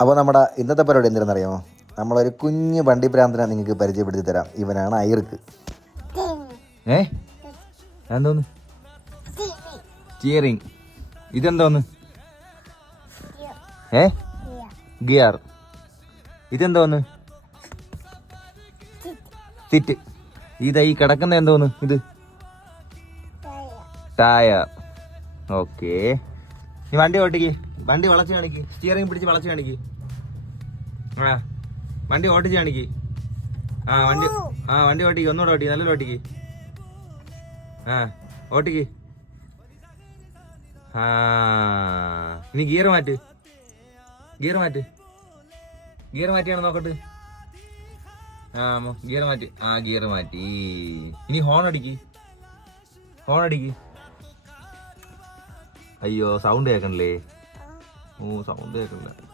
അപ്പോൾ നമ്മുടെ ഇന്നത്തെ പരിപാടി എന്തിനാണെന്നറിയാമോ? നമ്മളൊരു കുഞ്ഞ് വണ്ടി ഭ്രാന്തനെ നിങ്ങൾക്ക് പരിചയപ്പെടുത്തി തരാം. ഇവനാണ് ഐർക്ക്. എന്തോന്ന് സ്റ്റിയറിംഗ്? ഇതെന്തോന്ന്? ഗിയർ. ഇതെന്തോന്ന്? സിറ്റ്. ഇതാ ഈ കിടക്കുന്ന എന്തോന്ന്? ഇത് ടയർ. ഓക്കേ, നീ വണ്ടി ഓട്ടിക്ക്. വണ്ടി വളച്ച് കാണിക്ക്. സ്റ്റിയറിംഗ് പിടിച്ച് വളച്ച് കാണിക്ക്. വണ്ടി ഓട്ടിച്ച് കാണിക്ക്. വണ്ടി ഓട്ടിക്ക്. ഒന്നുകൂടെ ഓട്ടിക്ക്. നല്ലൊരു ഓട്ടിക്ക്. ഓട്ടിക്ക്. ഇനി ഗിയർ മാറ്റ്. ഗിയർ മാറ്റിയാണ് നോക്കട്ട്. ഗിയർ മാറ്റി. ഗിയർ മാറ്റി. ഇനി ഹോൺ അടിക്ക്. അയ്യോ, സൗണ്ട് കേൾക്കണല്ലേ? സൗണ്ട് കേൾക്കണില്ല.